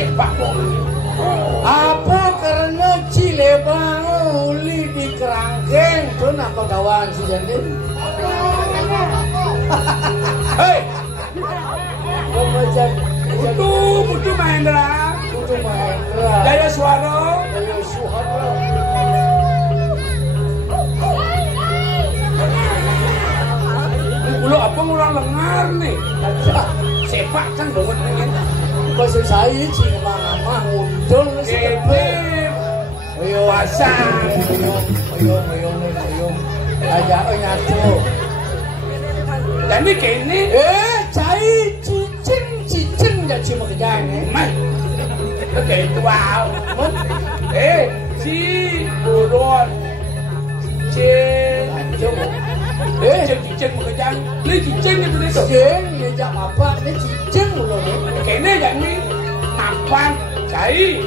sepak kok. Apa karena Cilebang uli di kerangkeng tuh apa kawan si Jandin? Hei, Butuh butuh Mahendra. Mahendra. Daya suara. Daya suara. Lu apa ngurang lengar nih? Sepak kan bangun pengen. Bahasa saya Cilebang mah ngundul Gede. Ayo Pasang. Ayo. Aja nyatu. Tapi kini cai cicing ya cuma kerjaan Mas, oke itu wow. Si buron, cicing mengejar, ini cicing itu nih. Cicing, dia jam apa? Ini cicing belum nih. Kayaknya yang ini mapan, cai,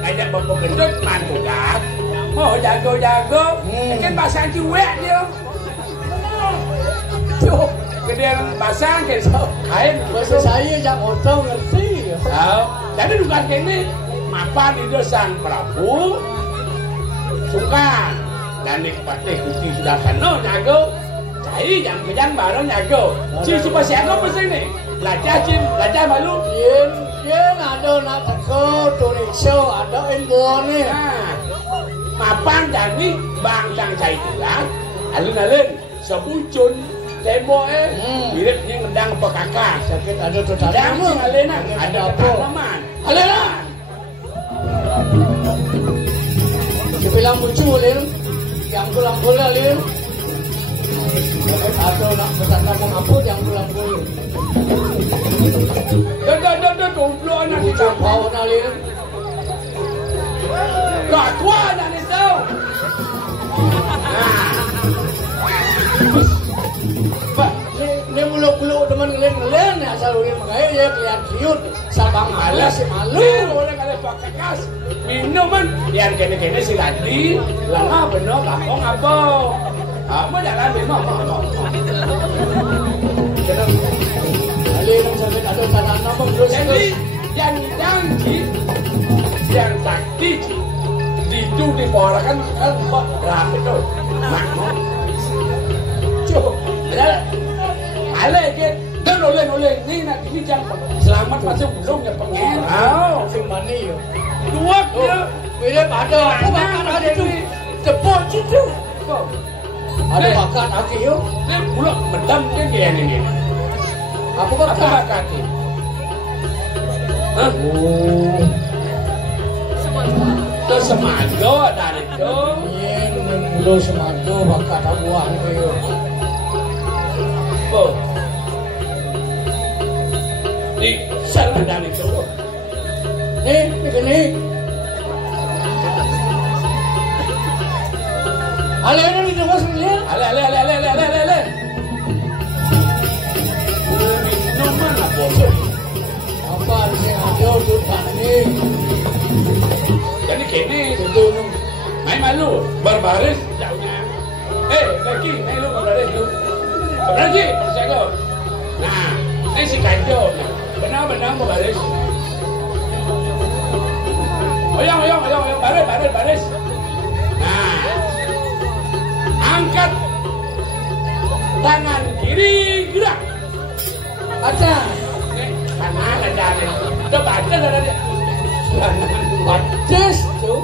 ngajak bapak gendut mantu kan. Oh jago, kan pasang cuek dia. Tuh. Kemudian pasang kayak kain Bahasa saya jak otong ngerti. Jadi bukan kini mapan itu sang Prabu suka dan nikmati kucing sudah kena nyago cai yang bareng nyago si supaya siapa pesen nih belajar malu Yen ada nak teko Indonesia ada info nih. Mapan jadi bang cai tulang alun-alun sebucun tembok mirip ni ngedang apa kakak Sakit ada tetangga alena ada apa alena dibilang muncul Lin yang pulang bola Lin ada nak bertanggung apa yang pulang bola dah goblok anak di campur Lin lah tua anak ni tahu Ini muluk-muluk teman ngelen-ngelen asal udah makanya dia kelihatan cute sabang malas si malu orang kalau pakai kas minuman yang kene-kene si Radi lama bener kapong apa apa jalan memang Alin sampai ada tanah nama terus jadi yang janji yang tadi itu diporakan kan berapa itu coba ale ke dan oleh ni nak ini jangan selamat masuk belum ya pengen sing mani yo dua dia bila ada aku makan ada itu tepuk situ ada makan lagi yo ni pula medam dia kayak ni apa makan ni tu semago dari tu lo semago makan buah yo di sana dari itu ni ale ni tengok sini ale minuman lah bosok apa ni ada tu tani jadi kini itu main malu berbaris jauhnya lagi main lu berbaris lu berbaris saya go nah ini si kanjo benar berbaris oyong baris nah angkat tangan kiri gerak ada kanan ada udah baca ada batis tuh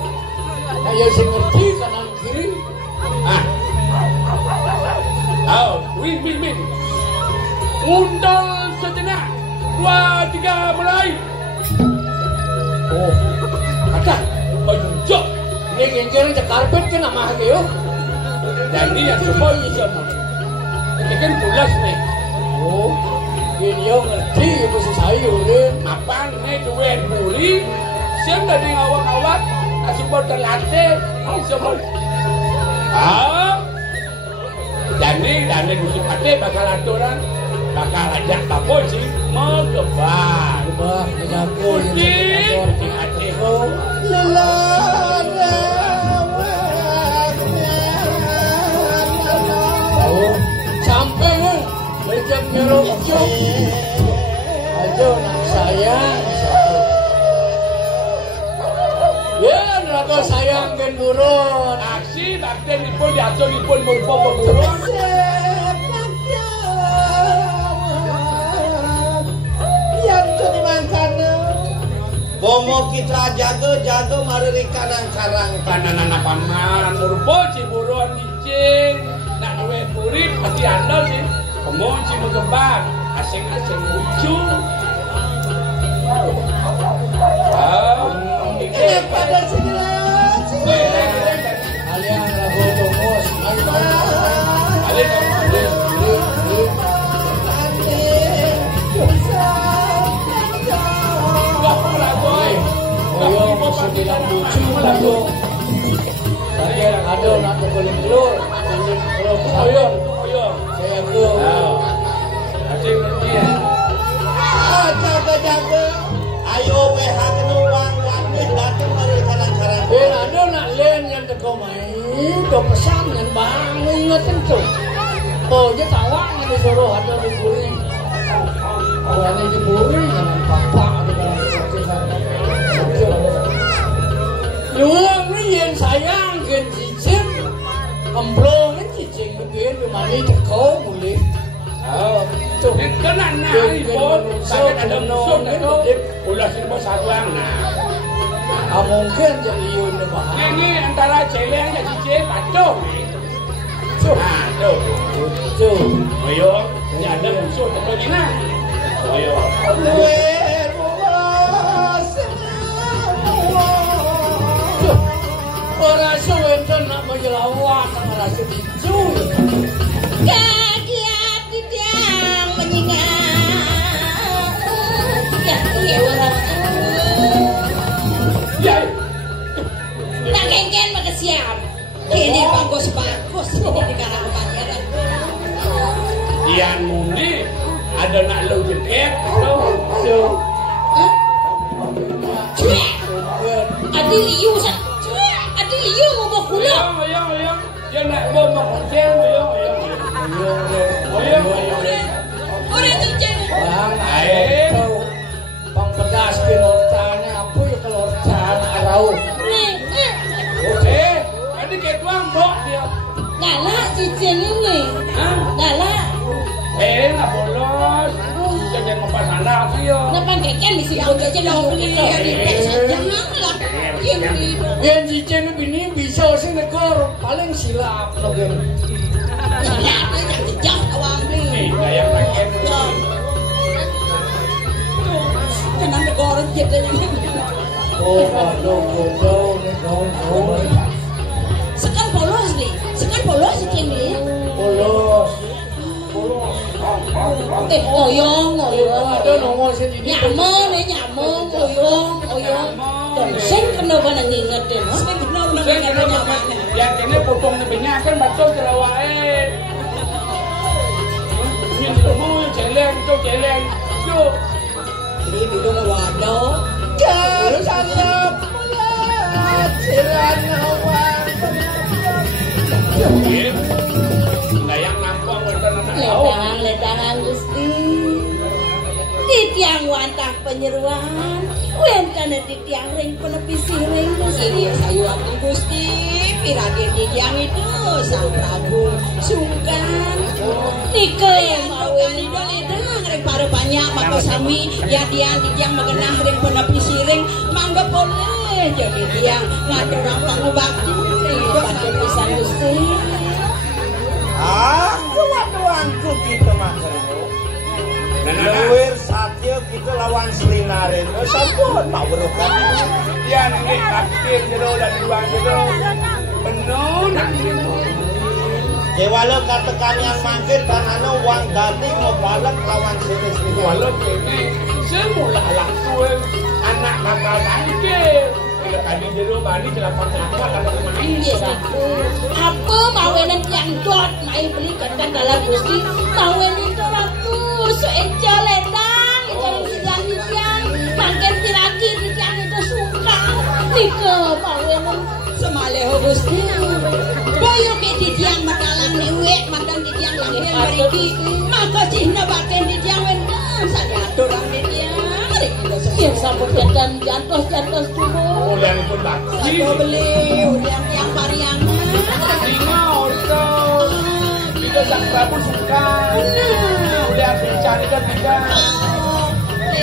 kayak si ngerti kanan kiri win undang sejenak 2, 3 mulai ada penjok ini genjering ke karpet kan nama lagi yuk dan ini yang semua bisa ini kan pulas nih dia ngerti mesti saya udah apaan nih duit buri siapa dari ngawak-ngawak semua terlatih semua dan ini musim hati bakal aturan bakal ajak tapo sih mau kebar menjago musim hati sampai berjam nyeruk aja nak sayang Ya, neraka sayang ken buron. Aksi baktenipun diaturipun murpa buron. Yang jadi mangkana. Bomo kita jaga mariri kanang karang Kanana paman murpa ciburon dicing. Nak duwe purip pasti andal sih. Kemon ci megebak, asing-asing lucu. Ini pada sini lah. Kalian ragu tunggus. Sembilan lucu lagu. Saya ada nak kulit telur. Sayang. Saya ke. Asing dia. jaga ayo WH kenuang wani datang dari kanan-kanan ada nak len yang teko main do pesan yang bang ingetin tuh oh dia tawang di Solo ada di Buri ada di Buri dengan papa di dalam satu luang ni yang sayang kan cicing emblong ni cicing begini bimani teko boleh tuh kena nari pun sakit ada musuh itu ulah serba sarang nah mungkin jadi yun mah ini antara celeng dan cicing patuh nih tuh ayo ada musuh terus gimana ayo orang suwenten nak menjelawak merasa dicu kagiat tiang menyingat ya orang ya tak kengken maka siap ini bagus-bagus di karang pangeran Ian Mundi ada nak lo jedek lo adi iu adi iu mau kula ayo dia nak bom konten ayo orang cincin bang pedas kinotanya apa ya kalau orcan arau oke tadi kayak tuang mbok dia galak cincin ini galak nggak bolos jangan ngepas anak dia kenapa keken di sini aja lo janganlah yang cicing ini bisa sih negor paling silap loh silap aja sejak awal nih kayak pakai kenapa negor kita sekarang polos nih cicing nih polos oyong ada nomor sendiri nyamon oyong dan sen kenapa ngingetin sen kenapa ngingetin yang ini potong lebihnya kan betul kelawae ini semua celeng tuh ini dulu waduh kesantap celana nggak yang nampang ledangan Gusti di tiang wantah penyeruan wentana di tiang ring penepi siring Gusti sayuan Gusti pirage di tiang itu Sang Prabu sungkan nike yang mau ini ring para banyak maka sami ya tiang di tiang mengenang ring penepi siring mangga boleh jadi tiang ngadu rampang ngebakti hidup sampai pisan Gusti tuanku kita makan Lewir satya kita lawan selinarin sampun mau berukan ya nih kakek jero dan luang jero penuh nak Dewala katakan yang mangkir karena uang ganti mau balik lawan senis itu walau ini semula langsung anak bakal tangkir bila kali jero bali celapa kalau main apa mawenan yang dot main beli kan dalam Gusti mawenan itu waktu soeja ledang itu siang makin piragi yang itu suka nike mawenan semaleho Gusti boyo ke di tiang makalang niwek mandang di tiang langit mriki maka cina baten di tiang wendang saya dorang di tiang riki berkedan jantos dulu. Ulian pun lagi. Aku beli ulian yang Pariangan. Mau itu. Itu sang Prabu suka. Ulian bicara kan tiga.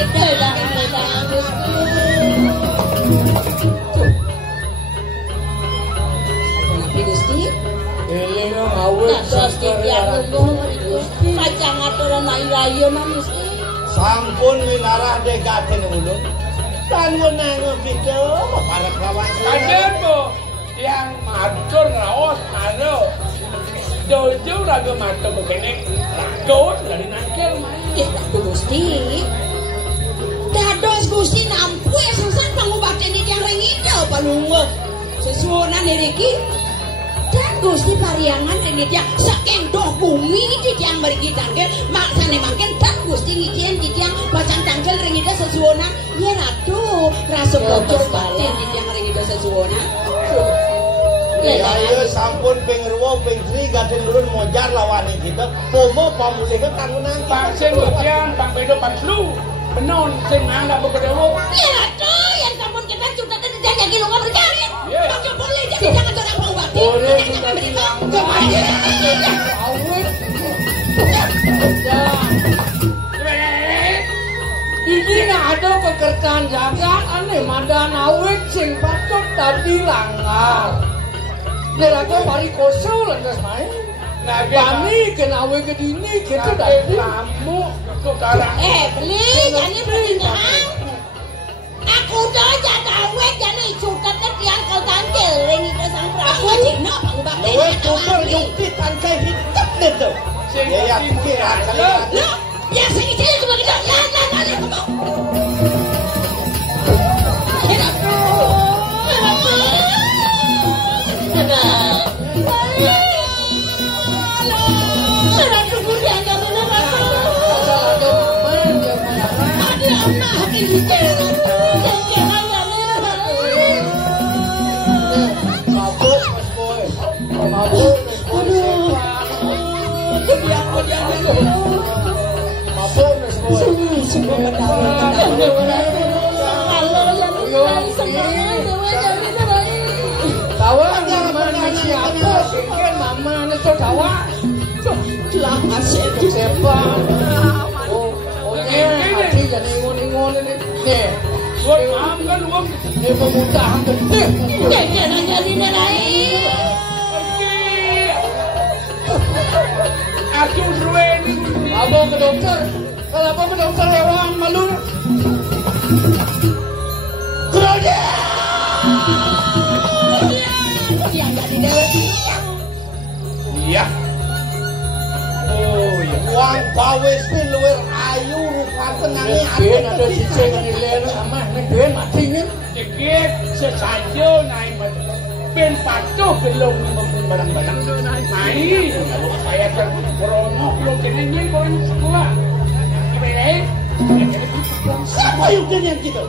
Leda Gusti. Elena ngawet Gusti tiang Gusti. Kacang aturan ayu manis. Sampun winarah degaten ulun. Dan wenang kita para kawan Kaden po. Yang matur raos ado. Dojo raga matur begini. Takut dari nangkel. Gusti. Dados Gusti nampu ya sesan pangubakten di tiang rengida palungguh. Sesuonan niriki. Dan Gusti Pariangan ini tiang saking doh bumi di tiang bergitangkel maksane mangken dan Gusti ngikien di tiang bacang tangkel rengida sesuonan ya ratu rasa bocor batin di tiang rengida sesuonan. Ya sampun ping 2 ping 3 gaten ulun mojar lawani kita. Pomo pamulih kang menang. Pak Sing Lukian, Pak Bedo, Pak Lu. Benon sing nangga bekedewo. Ya ratu yang sampun kita sudah terjadi lagi lu bercari. Pak boleh jadi jangan orang pengobati. boleh kita bilang awet. Ini nggak ada pekerjaan jaga aneh madan awet sing patut tadi langgar. Neraga pari koso lantas main. Kami kena awet ke dini kita dari kamu sekarang. Beli jadi pertanyaan. Aku udah jadi awet jadi suka ketiang kau tangkel ring itu sang Prabu Cina pengobati. Lewe tumpul jungkit tangkai hidup itu. Ya kira kalian. Loh, ya sini cuma kita ya Kawan mana siapa? Mungkin mama itu kawan. Lah asyik Siapa? Oh, hati jadi ingon-ingon ini. Nih, Gue makan uang. ini pemuda gede. jangan jadi nerai. Aku ruin. Abang ke dokter. Kalau abang ke dokter hewan malu. Kronya. Ya jadi dewa. Iya. Oh iya. Uang pawes ni luar ayu rupa tenangnya Ben ada cicing di leher amah. Ini Ben matinya. Dikit sesaja naik mati. Ben patuh belum barang-barang naik main. Kalau saya kan berono belum kenanya orang sekolah. siapa yang kenyan kita?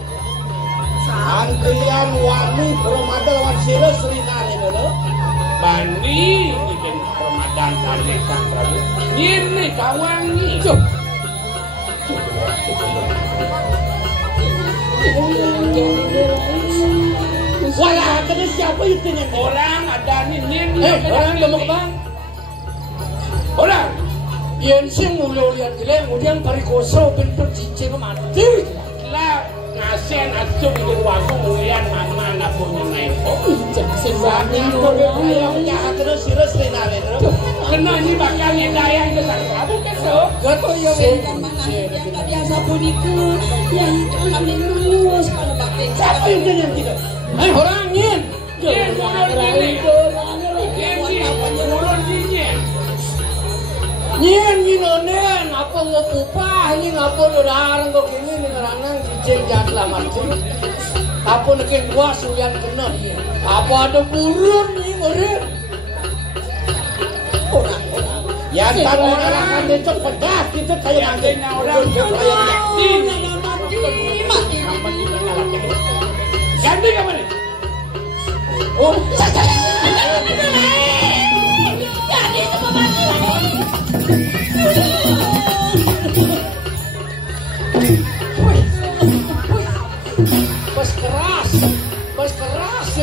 Antrian wani Ramadan lawan sira serinane lho. Bani bikin Ramadan dari Sang Prabu. Ini kawan ni. Walah kena siapa yang kenyan? Orang ada ni. Orang gemuk bang. Orang. Yen sing mulo lihat gile, kemudian parikoso bentuk cicing mati. Lah ngasen acung di ruangku mulian mama nak punya naik. Oh, Sesane kok yang jahat terus sira serinane lho. kena ni bakal nyedaya ke Sang Prabu kan so. Gato yang Yang tak biasa puniku yang kami lulus pada bakti. Siapa yang kenyan kita? orang nyen. Dia mulun dini. Nyen nginonen apa ngopupah ini ngapa larang kok ini ngeranang cicing jatlah mati. Apa nekin gua sulian kena ini. Apa ada burun nih ngorek. Yang tahu orang itu pedas kita kayak mati. Orang ganti ke mana? Oh,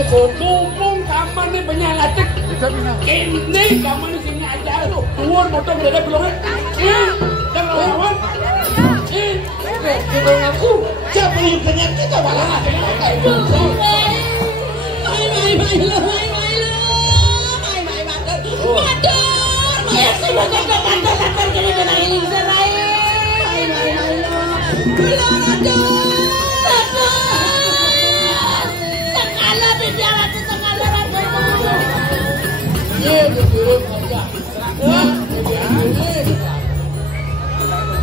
Mumpung kamu nih penyalatik. Ini kamu di sini aja tuh. Tuan potong dada belum. Jangan lawan. Kita ngaku. Siapa yang penyakit kita malah.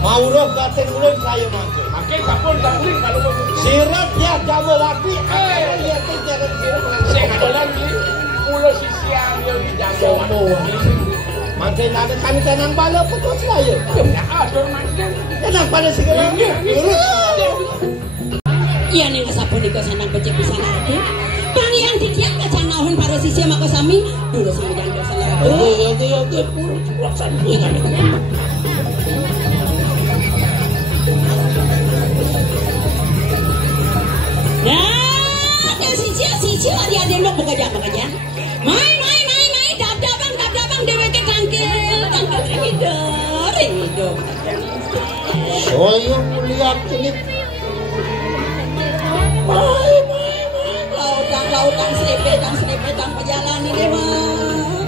Mau roh gaten ulun saya mangke. Makin kapun kapling kalau Sirap ya jamu lagi. Lihat jangan sirap. saya dolan ini ulo sisian yo di jamu. Mangke ada kami tenang bala putus saya. Aduh makin. Tenang pada segala. Iya nih kesapun di kosanang becek bisa nanti. Bang yang ditiang kacang naon para sisi mako sami dulu sami jangan dosa lagi. Oke puru pelaksan kuwi kan. Nah, yang sisi ada lo buka jam aja. Main dap-dabang deweke tangkil hidup. Saya melihat ini. Lautan serepetang pejalan ini mah.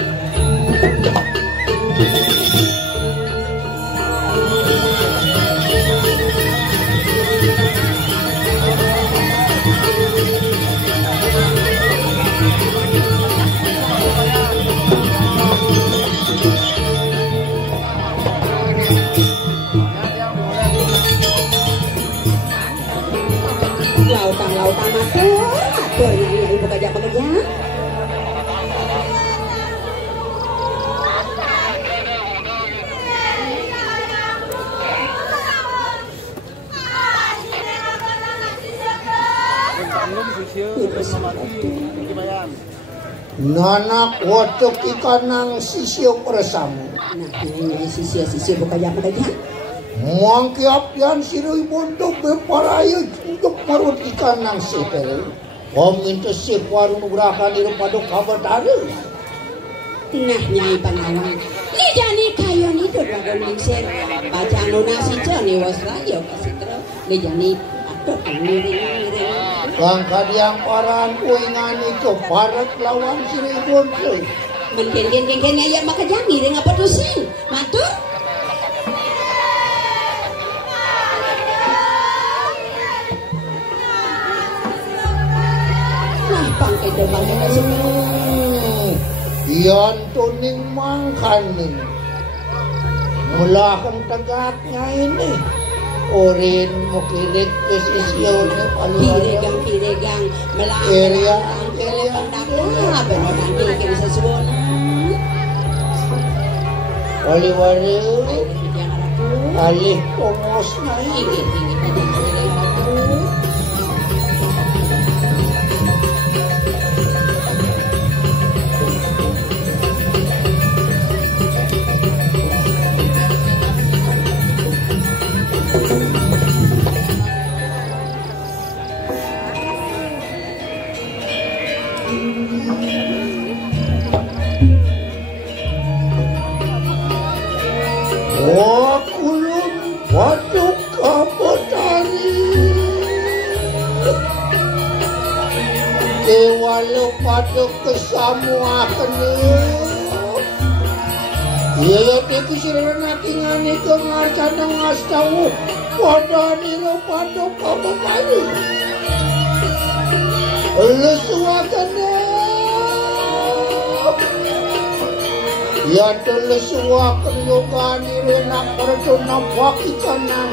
Lautan atur yang ibu kerja bekerja. Nanak watuk ikan nang sisyo persamu. Nah, ini sisyo bekerja. Mangkiap yan siroy bundok beparaya untuk marut ikan nang sepel. Minta separuh nugrakan di padok kabar dari. Nah, nyai Panawang. Ni jani kayo ni do bagon ningsir. Bacano nasi jani wasrayo kasitra. Ni jani atot miring. Langkah yang paran uingan itu parat lawan siroy bundok. Mengken ya maka jangi dengan apa tusin. Matur. Pangkai depan kita semua. Yan tuning mangkanin. Mula kang tagaknya ini. Orin mo kilit kesisyon ni paluwayan. Kiregang. Melakang. Area. Benar kiregang sesuatu. Wali-wali. Alih pomos na ini. Waduk kapotani Dewalo paduk kesamuakan Iya dikisiran natingan itu ngarcana ngastawu Wadani lo paduk kapotani Lesuakan Ya tulis wakan yogani renak perdo nampaki kanan.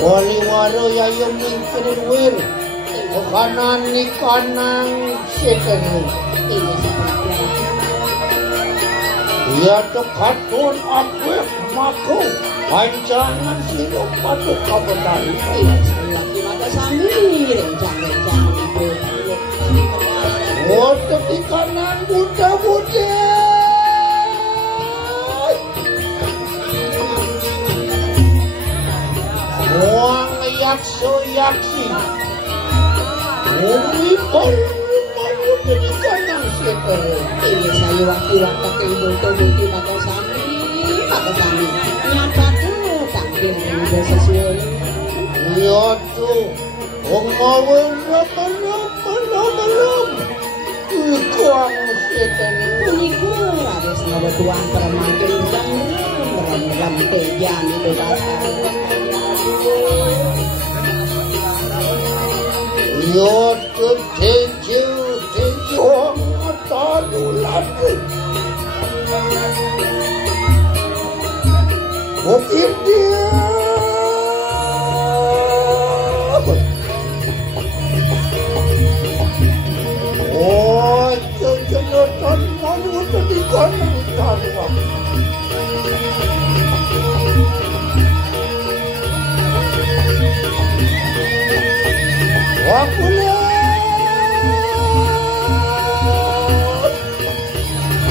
Wali waro ya yung mingkirwir. O kanan ni kanang sekenu. Ya to katon akwek mako. Panjangan sino pato kapatari. Sami rencang ibu. Untuk ikanan buta-buta. yakso-yaksi umi baru jadi kanang seter ini saya waktu-waktu kehidupan maka sami nyapa tuh takdir udah sesuai iya tuh ngomong belum ikuang seter uniku harus ngebetuan permakin dan meram tejan itu bahasa iya tuh tenju tadulan mungkin dia oh jenutan malu di kanan tanah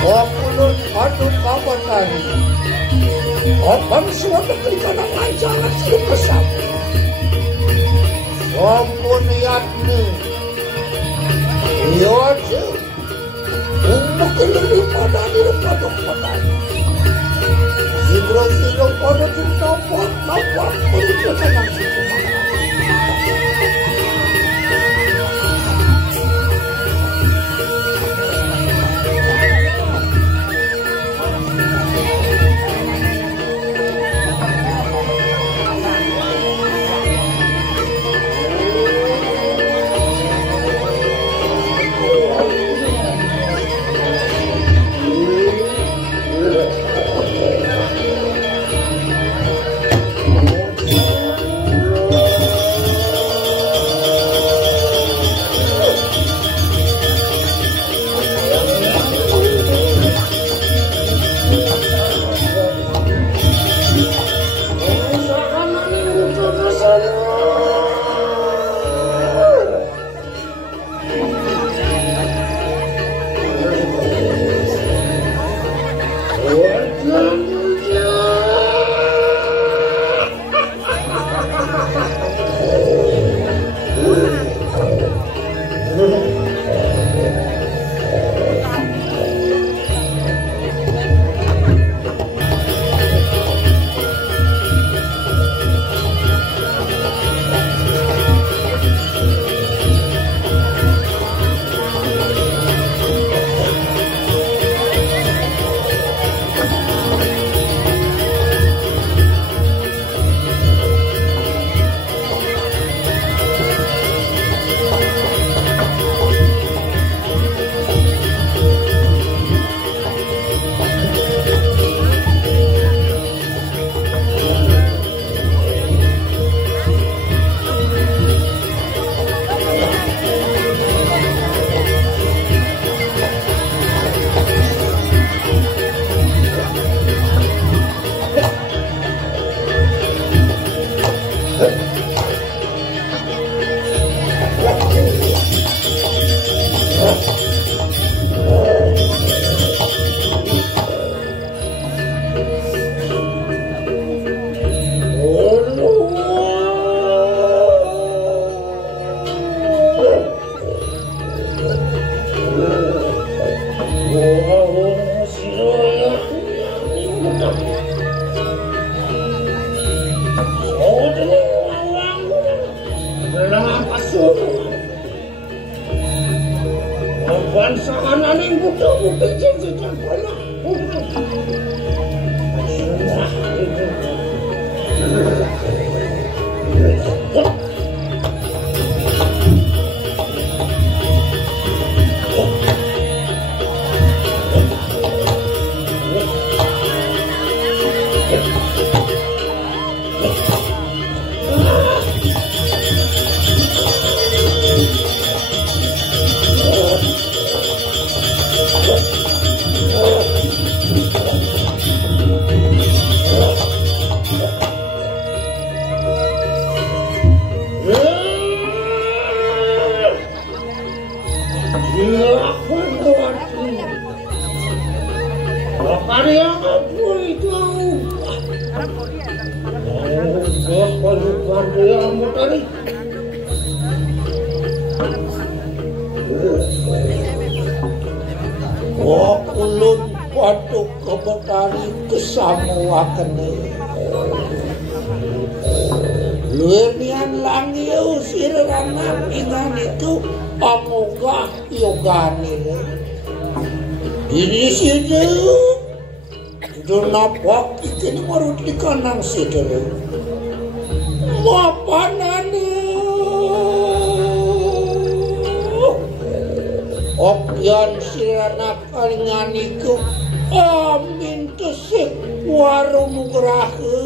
Wakulun padu kawan tadi Abang suatu kerikana lancangan silup kesam Sampun yatni Yatni Untuk kelili pada diri pada kotan Sidro-sidro pada cintapat Nampak perjuangan yang sejumlah payuhan dia amat tadi. Ulun Patuk Kabetari kesamuaken Luenian langiu sirana ingan itu amoga yogane ini sini itu napak ikini marut di kanang sini mapanane opyan sirana kalingan itu amin tesik warung gerahe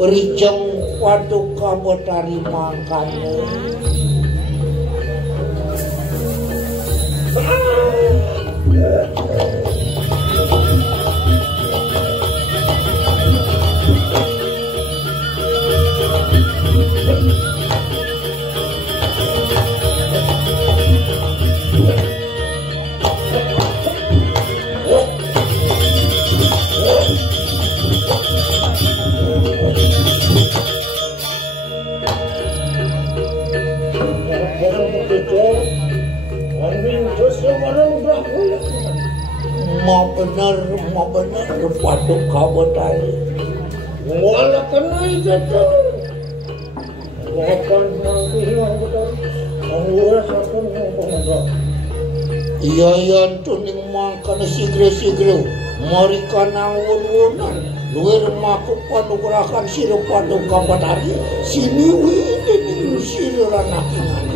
Rijeng Patuk Kabetari mangkane mau benar Patuk Kabetari wala kena itu wapan mati yang betul angura sakun ngomong iya yang tuning mangkana sigre-sigre mari kana wun-wunan luwir maku panugrahan sira Patuk Kabetari sini wini sira lanakingan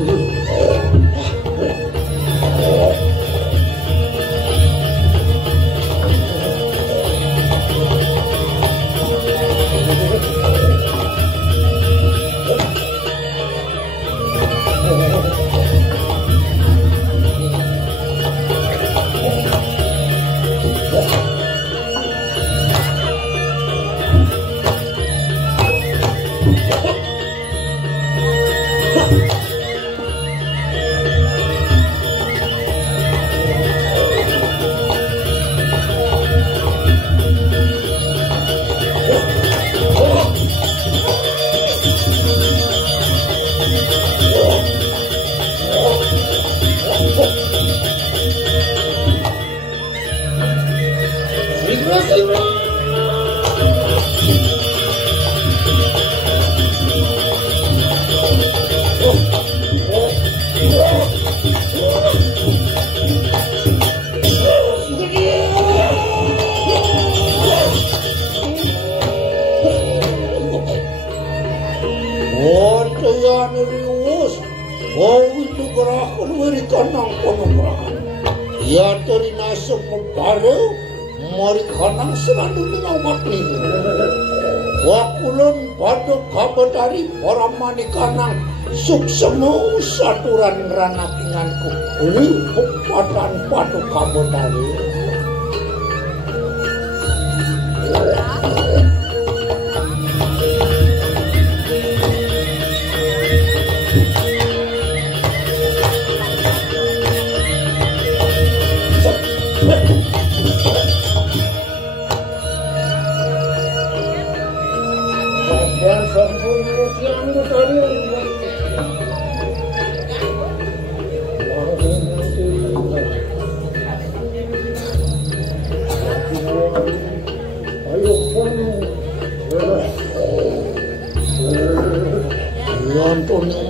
Kanang suksemu saturan ranakinganku lipuk patan Patuk Kabetari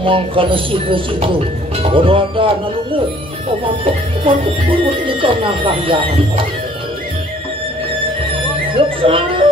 mangkana situ ora ada nalungu pamantuk purut ni kanang kahyangan Luksana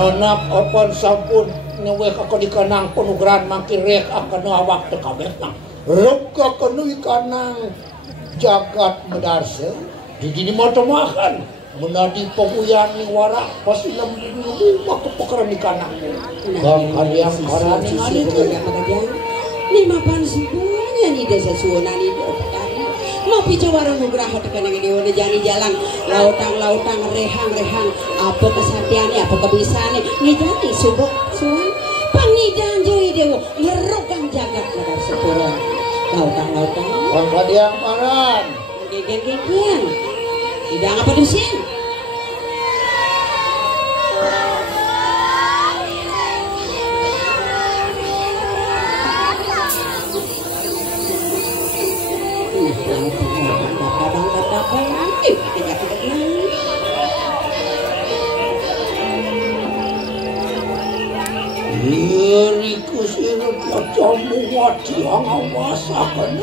Nonak opan sampun nyeweh kakodikanang penugeran makin rek akan awak tekabetang. Reka kenui kanang jagat medarse. Jadi di mata makan. Menadi penguyan ni warak pasti lembu waktu pekeran di kanang. Bang kalian marah ni ngali tu. Ni mapan semuanya ni desa suonan itu. Mau picu warung nugraha tekan yang dewa jani jalan lautang rehang apa kesatiannya apa kebisaannya ni jadi subuk suan pangidan jui dewa ngerukang jagat nadar sepura lautang Bang kalian marah. Gegen tidak apa dusin. Iriku sirut kacamu wadi angawasakan.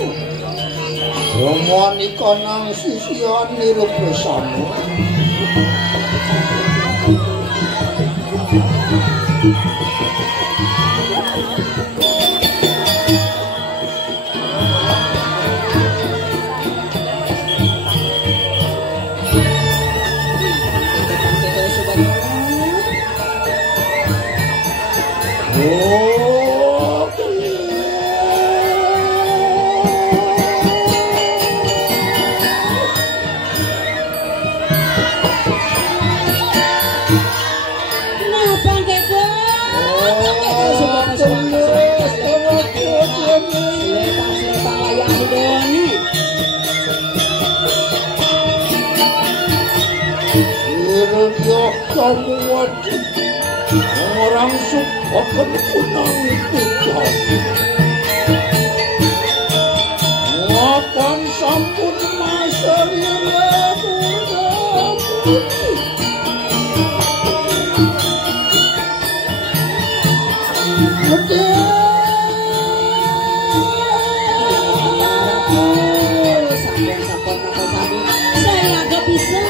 Roman ikanang sisian nirup bersama. Kamu wajib orang suka kunang pijat. Ngapan sampun masa muda putih. Saya agak bisa.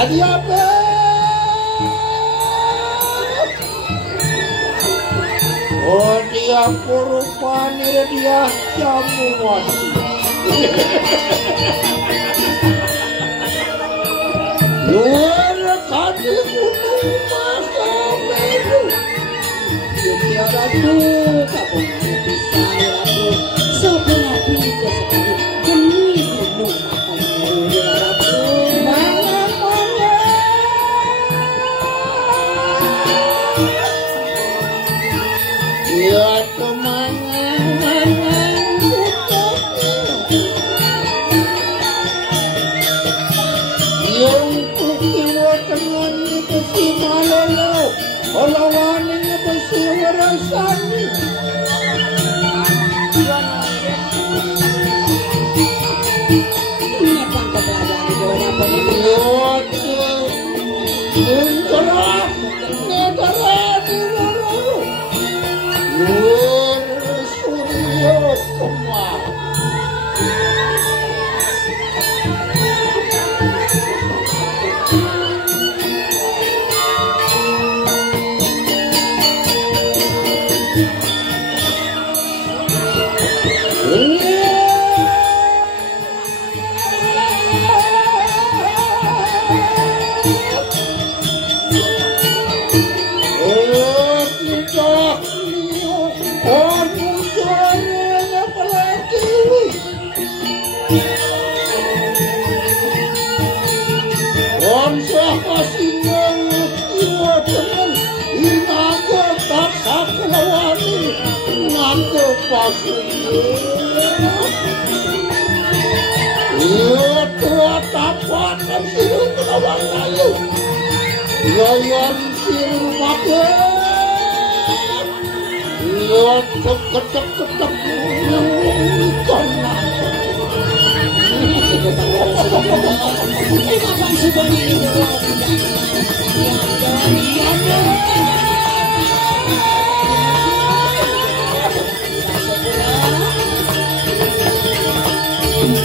Adiape. Oh dia kurupani dia jamu wati. Luar kadi gunung masa meru. Jadi ratu kamu bisa ratu sebelah pintu sekali demi gunung kamu ratu. Ya kemangan yang kukiwa dengan dikasi malolo olawannya besi warasani Ini kan kepelajaran di bawah apa ini? negara di luar surya kemar.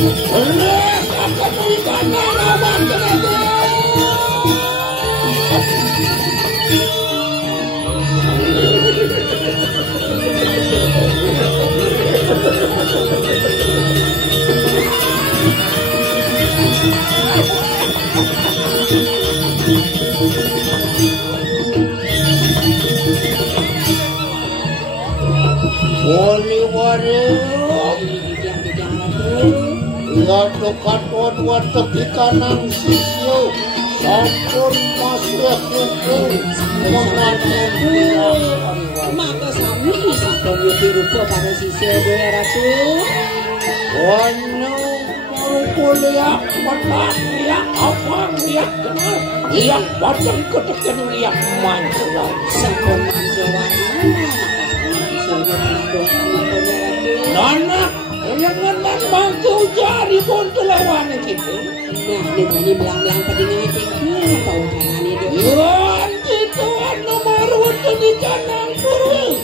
Rek akan ikanang awak tenaga. Wali-wali Lato katwa tepi kanan sisyo sampun masuk kuku mengatur maka sami sampun yuti rupa pada sisyo Dewi Ratu wano kuliah mata liak apa liak kenal liak badan ketekan liak manjawan sampun manjawan Nana yang ngenan bantu jari pun telawan gitu. Nah, ini belang-belang pedingin itu tahu kanan itu. Yan itu nomor waktu di kanan puru.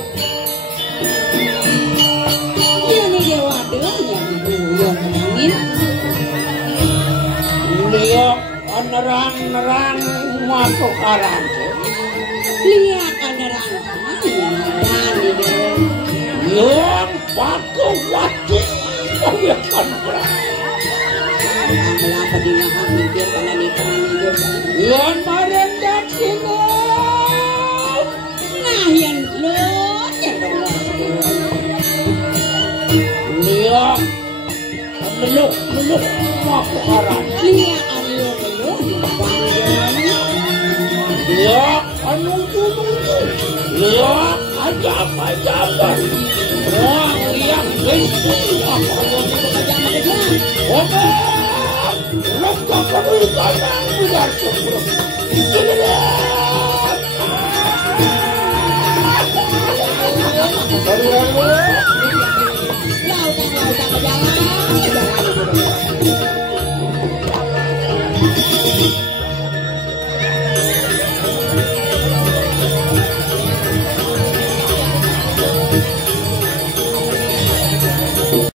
Ini dewa doanya yang menangin. Lihat nerang-nerang masuk arang. Lihat nerang-nerang itu. Yang paku wati kebiakan berat. Belang-belang pedingin mikir kanan itu. Yan merendak sini. Nah, yang lo yang dong. Lihat meluk masuk arang. Lihat anu Lihat nunggu. Lihat ajaban. Wah, lihat bensin apa yang obat. Rokok kamu ikanang benar sempurna.